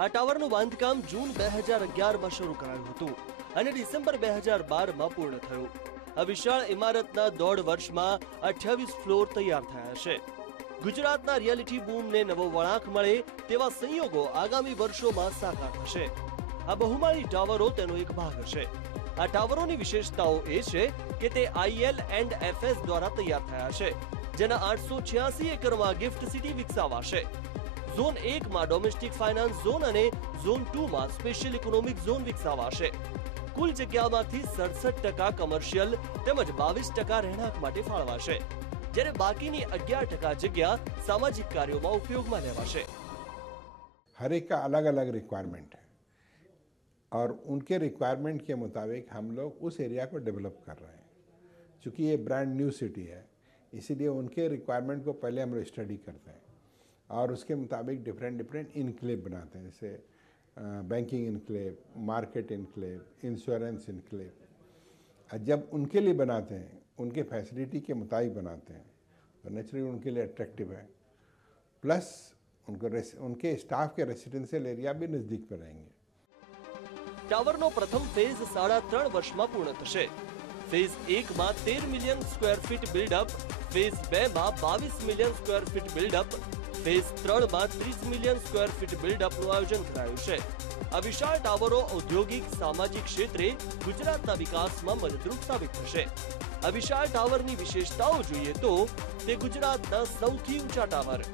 આ ટાવરનું બાંધકામ જૂન બે હજાર અગિયારમાં શરૂ કરાયું હતું અને ડિસેમ્બર બે હજાર બારમાં પૂર્ણ થયું આ વિશાળ ઇમારતના દોઢ વર્ષમાં અઠ્યાવીસ ફ્લોર તૈયાર થયા છે ગુજરાતના રિયાલિટી બૂમને નવો વળાંક મળે તેવા સંયોગો આગામી વર્ષોમાં સાકાર થશે આ બહુમાળી ટાવરો તેનો એક ભાગ હશે આ ટાવરોની વિશેષતાઓ એ છે કે તે આઈએલ એન્ડ એફએસ દ્વારા તૈયાર થયા છે જેના આઠસો છ્યાસી એકરમાં ગિફ્ટ સિટી વિકસાવાશે जोन 1 માં ડોમેસ્ટિક ફાઇનાન્સ ઝોન અને ઝોન 2 માં સ્પેશિયલ ઇકોનોમિક ઝોન વિકસાવાશે કુલ જગ્યામાંથી 67% કમર્શિયલ તેમ જ 22% રહેણાક માટે ફાળવાશે જ્યારે બાકીની 11% જગ્યા સામાજિક કાર્યોમાં ઉપયોગમાં લેવાશે દરેક કા અલગ અલગ रिक्वायरमेंट છે અને ઉનકે रिक्वायरमेंट કે મતાવેક હમ લોગ ઉસ એરિયા કો ડેવલપ કર રહે છે ચુકી એ બ્રાન્ડ ન્યુ સિટી હે ઇસેલીએ ઉનકે रिक्वायरमेंट કો પહેલે હમ સ્ટડી કરતા હૈ और उसके मुताबिक डिफरेंट डिफरेंट इनक्लेव बनाते हैं जैसे banking enclave market enclave insurance enclave जब उनके लिए बनाते हैं उनके फैसिलिटी के मुताबिक बनाते हैं तो नेचुरली उनके लिए अट्रैक्टिव है प्लस उनको उनके स्टाफ के रेसिडेंशियल एरिया भी नजदीक पर रहेंगे टावर ટાવરનો પ્રથમ ફેઝ સાડા ત્રણ વર્ષમાં પૂર્ણ થશે ફેઝ એકમાં તેર million square feet buildup phase બેમાં बावीस million square feet buildup phase ત્રણમાં ત્રીસ મિલિયન સ્ક્વેર ફીટ બિલ્ડઅપનું આયોજન કરાયું છે આ વિશાળ ટાવરો ઔદ્યોગિક સામાજિક ક્ષેત્રે ગુજરાતના વિકાસમાં મદદરૂપ સાબિત થશે આ વિશાળ ટાવરની વિશેષતાઓ જોઈએ તો તે ગુજરાતના સૌથી ઊંચા ટાવર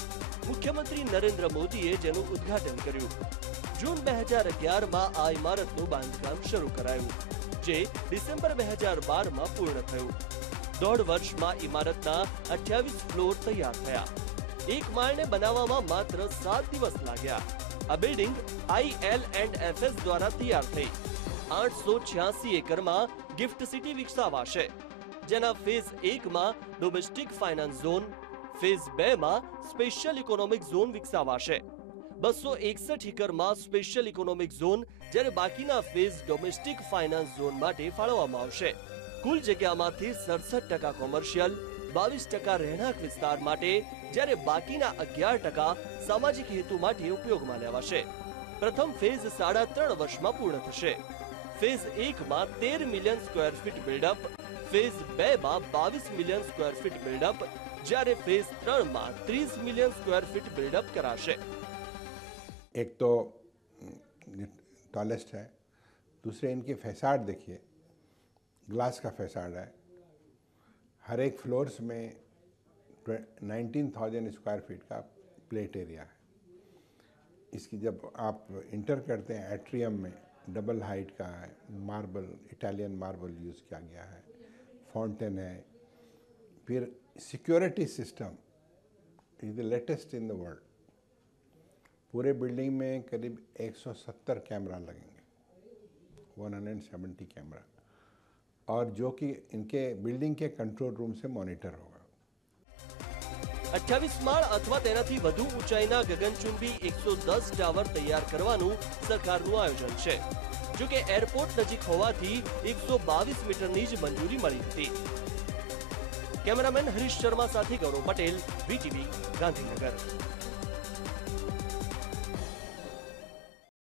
મુખ્યમંત્રી નરેન્દ્ર મોદીએ જેનું ઉદ્ઘાટન કર્યું જૂન બે હજાર અગિયારમાં આ ઇમારતનું બાંધકામ શરૂ કરાયું જે ડિસેમ્બર બે હજાર બારમાં પૂર્ણ થયું દોઢ વર્ષમાં ઇમારતના અઠ્યાવીસ ફ્લોર તૈયાર થયા એક માળને બનાવવામાં માત્ર સાત દિવસ લાગ્યા આ બિલ્ડિંગ આઈએલ એન્ડ એફએસ દ્વારા તૈયાર થઈ આઠસો છ્યાસી એકરમાં ગિફ્ટ સિટી વિકસાવાશે જેના ફેઝ એકમાં ડોમેસ્ટિક ફાઇનાન્સ ઝોન ફેઝ બેમાં સ્પેશિયલ ઇકોનોમિક ઝોન વિકસાવાશે બસો એકસઠ એકરમાં સ્પેશિયલ ઇકોનોમિક ઝોન જ્યારે બાકીના ફેઝ ડોમેસ્ટિક ફાઇનાન્સ ઝોન માટે ફાળવવામાં આવશે કુલ જગ્યામાંથી સડસઠ ટકા કોમર્શિયલ બાવીસ ટકા રહેણાંક વિસ્તાર માટે જ્યારે બાકીના અગિયાર ટકા સામાજિક હેતુ માટે ઉપયોગમાં લેવાશે પ્રથમ ફેઝ સાડા ત્રણ વર્ષમાં પૂર્ણ થશે ફેઝ એકમાં તેર million square feet buildup phase બે માં બાવીસ મિલિયન સ્ક્વેર ફીટ બિલ્ડઅપ જ્યારે ફેઝ ત્રણ માં ત્રીસ મિલિયન સ્ક્વેર ફીટ બિલ્ડઅપ કરાશે એક તો टॉलेस्ट है दूसरे इनके फैसाड देखिए ग्लास का फैसाड है हर एक फ्लोर्स में 19,000 स्क्वायर फीट का प्लेट एरिया है इसकी जब आप इंटर करते हैं एट्रियम में डबल हाइट का है मार्बल इटालियन मार्बल यूज़ किया गया है फाउंटेन है फिर security system is the latest in the world पूरे बिल्डिंग में करीब 170 कैमरा लगेंगे 170 कैमरा और जो कि इनके બિલ્ડિંગ કે કંટ્રોલ રૂમ સે મોનિટર હોગા 28 માળ અથવા તેનાથી વધુ ઊંચાઈના ગગનચુંબી 110 ટાવર તૈયાર કરવાનું સરકારનું આયોજન છે જો કે એરપોર્ટ નજીક હોવાથી 122 મીટરની જ મંજૂરી મળી હતી કેમેરામેન હરીશ શર્મા સાથે ગૌરવ પટેલ વીટીવી ગાંધીનગર